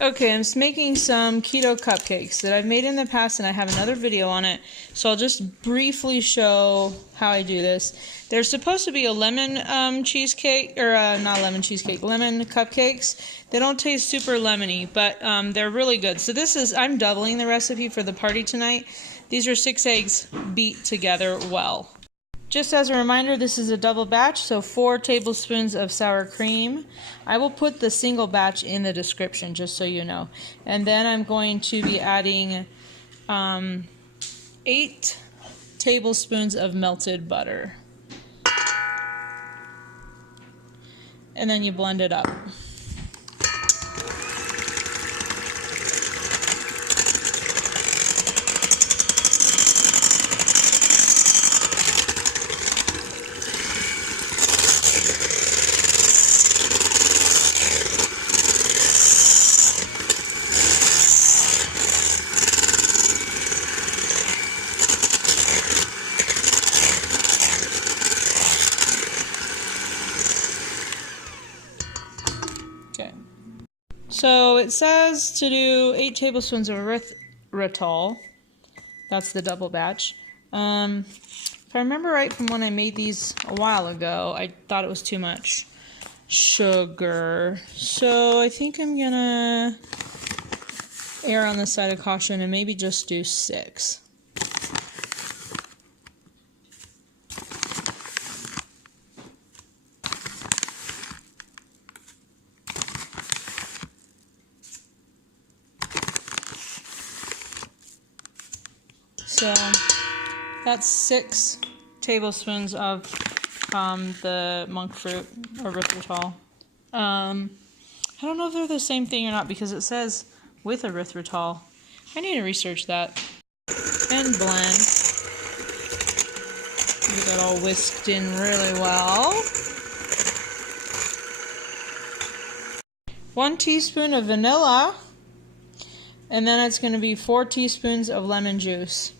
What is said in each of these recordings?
Okay, I'm just making some keto cupcakes that I've made in the past, and I have another video on it. So I'll just briefly show how I do this. There's supposed to be a lemon cheesecake, or not lemon cheesecake, lemon cupcakes. They don't taste super lemony, but they're really good. So this is, I'm doubling the recipe for the party tonight. These are 6 eggs beat together well. Just as a reminder, this is a double batch, so 4 tablespoons of sour cream. I will put the single batch in the description, just so you know. And then I'm going to be adding 8 tablespoons of melted butter. And then you blend it up. Okay. So it says to do 8 tablespoons of erythritol. That's the double batch. If I remember right from when I made these a while ago, I thought it was too much sugar. So I think I'm gonna err on the side of caution and maybe just do 6. So that's 6 tablespoons of the monk fruit or erythritol. I don't know if they're the same thing or not because it says with erythritol. I need to research that. And blend. Get that all whisked in really well. 1 teaspoon of vanilla. And then it's going to be 4 teaspoons of lemon juice.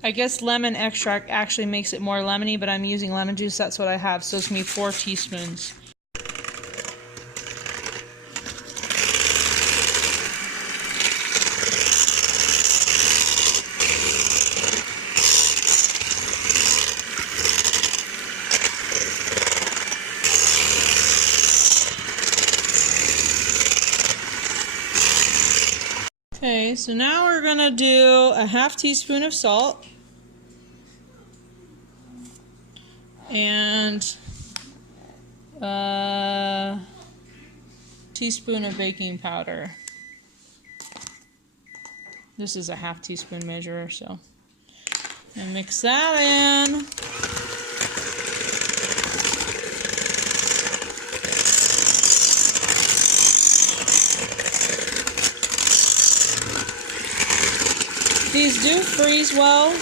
I guess lemon extract actually makes it more lemony, but I'm using lemon juice, that's what I have, so it's going to be 4 teaspoons. Okay, so now we're going to do a ½ teaspoon of salt and a teaspoon of baking powder. This is a ½ teaspoon measure, so and mix that in. These do freeze well.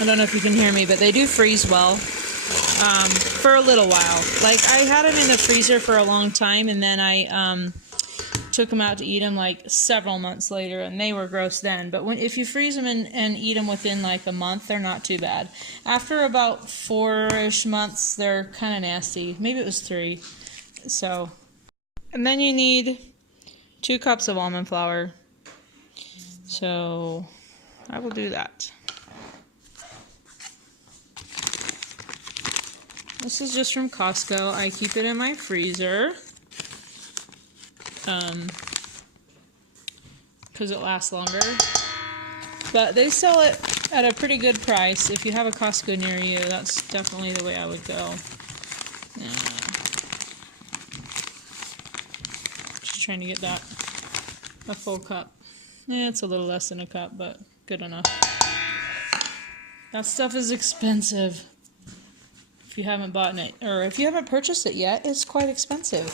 I don't know if you can hear me, but they do freeze well for a little while. Like, I had them in the freezer for a long time, and then I took them out to eat them like several months later, and they were gross then. But if you freeze them and eat them within like a month, they're not too bad. After about 4-ish months, they're kind of nasty. Maybe it was 3. So, and then you need 2 cups of almond flour. So I will do that. This is just from Costco. I keep it in my freezer because it lasts longer. But they sell it at a pretty good price. If you have a Costco near you, that's definitely the way I would go. Just trying to get that a full cup. Yeah, it's a little less than a cup, but good enough. That stuff is expensive. If you haven't bought it, or if you haven't purchased it yet, it's quite expensive.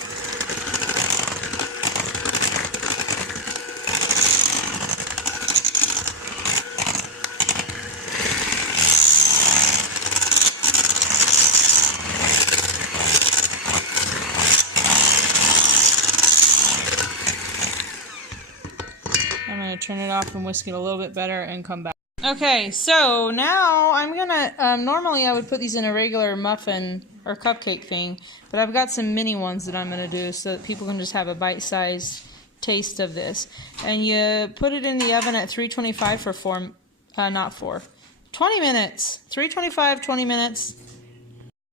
I'm going to turn it off and whisk it a little bit better and come back. Okay, so now I'm gonna, normally I would put these in a regular muffin or cupcake thing, but I've got some mini ones that I'm gonna do so that people can just have a bite-sized taste of this. And you put it in the oven at 325 for 20 minutes. 325, 20 minutes.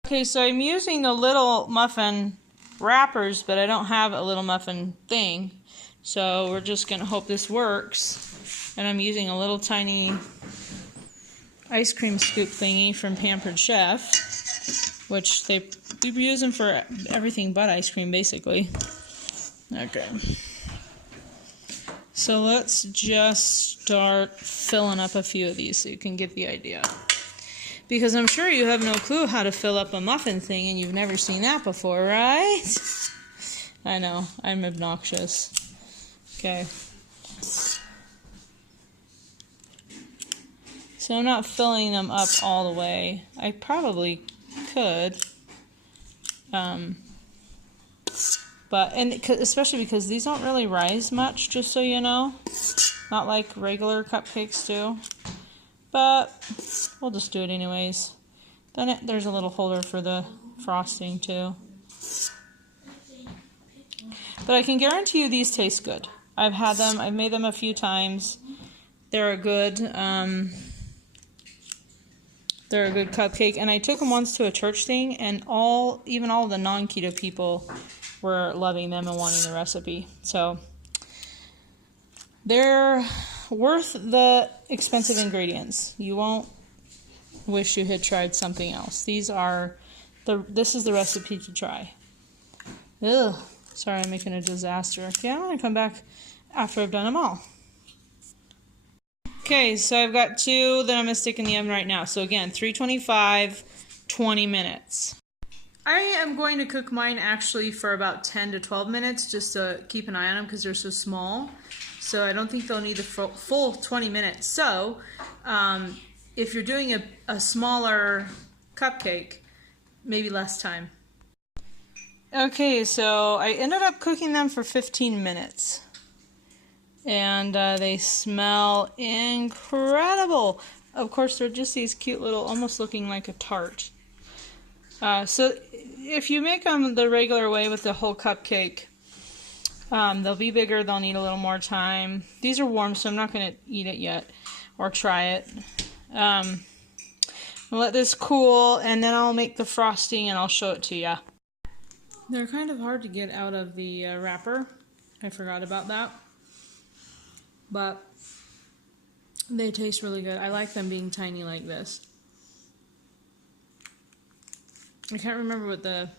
Okay, so I'm using the little muffin wrappers, but I don't have a little muffin thing. So we're just going to hope this works. And I'm using a little tiny ice cream scoop thingy from Pampered Chef, which we use them for everything but ice cream, basically. Okay. So let's just start filling up a few of these so you can get the idea. Because I'm sure you have no clue how to fill up a muffin thing and you've never seen that before, right? I know, I'm obnoxious. Okay. So I'm not filling them up all the way. I probably could. Especially because these don't really rise much, just so you know. Not like regular cupcakes do. But we'll just do it anyways. Then there's a little holder for the frosting too. But I can guarantee you these taste good. I've had them. I've made them a few times. They're a good cupcake. And I took them once to a church thing, and even all the non-keto people were loving them and wanting the recipe. So they're worth the expensive ingredients. You won't wish you had tried something else. This is the recipe to try. Ugh. Sorry, I'm making a disaster. Okay, I'm going to come back after I've done them all. Okay, so I've got 2 that I'm going to stick in the oven right now. So again, 325, 20 minutes. I am going to cook mine actually for about 10 to 12 minutes just to keep an eye on them because they're so small. So I don't think they'll need the full 20 minutes. So if you're doing a smaller cupcake, maybe less time. Okay, so I ended up cooking them for 15 minutes. And they smell incredible. Of course, they're just these cute little, almost looking like a tart. So if you make them the regular way with the whole cupcake, they'll be bigger, they'll need a little more time. These are warm, so I'm not going to eat it yet or try it. I'll let this cool, and then I'll make the frosting and I'll show it to you. They're kind of hard to get out of the wrapper. I forgot about that. But they taste really good. I like them being tiny like this. I can't remember what the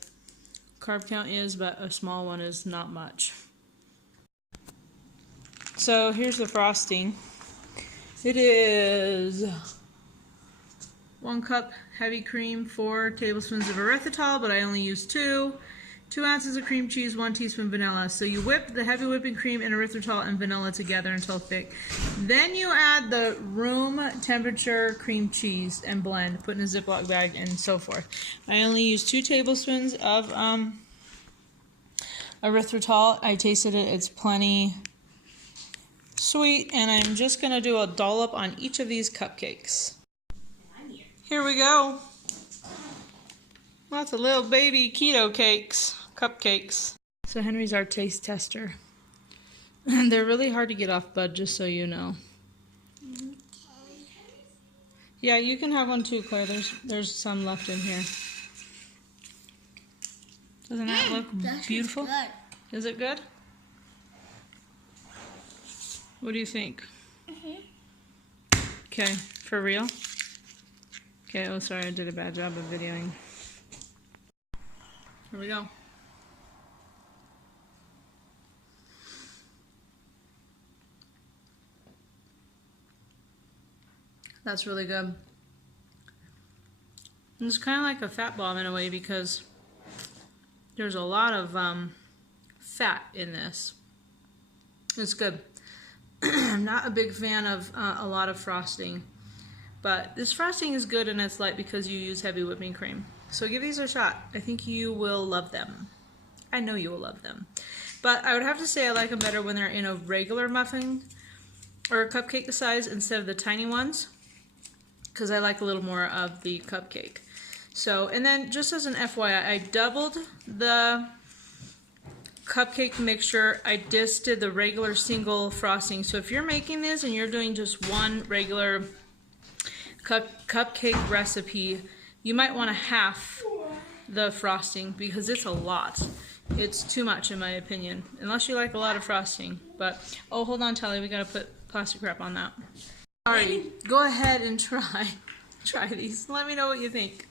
carb count is, but a small one is not much. So here's the frosting. It is 1 cup heavy cream, 4 tablespoons of erythritol, but I only use 2. 2 ounces of cream cheese, 1 teaspoon vanilla. So you whip the heavy whipping cream and erythritol and vanilla together until thick. Then you add the room temperature cream cheese and blend, put in a Ziploc bag and so forth. I only use 2 tablespoons of erythritol. I tasted it, it's plenty sweet, and I'm just going to do a dollop on each of these cupcakes. Here we go. Lots of little baby keto cupcakes. So Henry's our taste tester. And they're really hard to get off, bud, just so you know. Yeah, you can have one too, Claire. There's some left in here. Doesn't that look beautiful? Good. Is it good? What do you think? Okay, for real? Okay, oh sorry, I did a bad job of videoing. Here we go. That's really good. And it's kind of like a fat bomb in a way because there's a lot of fat in this. It's good. I'm not a big fan of a lot of frosting, but this frosting is good and it's light because you use heavy whipping cream. So give these a shot. I think you will love them. I know you will love them. But I would have to say I like them better when they're in a regular muffin or a cupcake size instead of the tiny ones, because I like a little more of the cupcake. So, and then just as an FYI, I doubled the cupcake mixture. I just did the regular single frosting. So if you're making this and you're doing just one regular cupcake recipe, you might want to half the frosting because it's a lot. It's too much in my opinion, unless you like a lot of frosting. But, oh, hold on, Tally, we gotta put plastic wrap on that. Alright, go ahead and try these. Let me know what you think.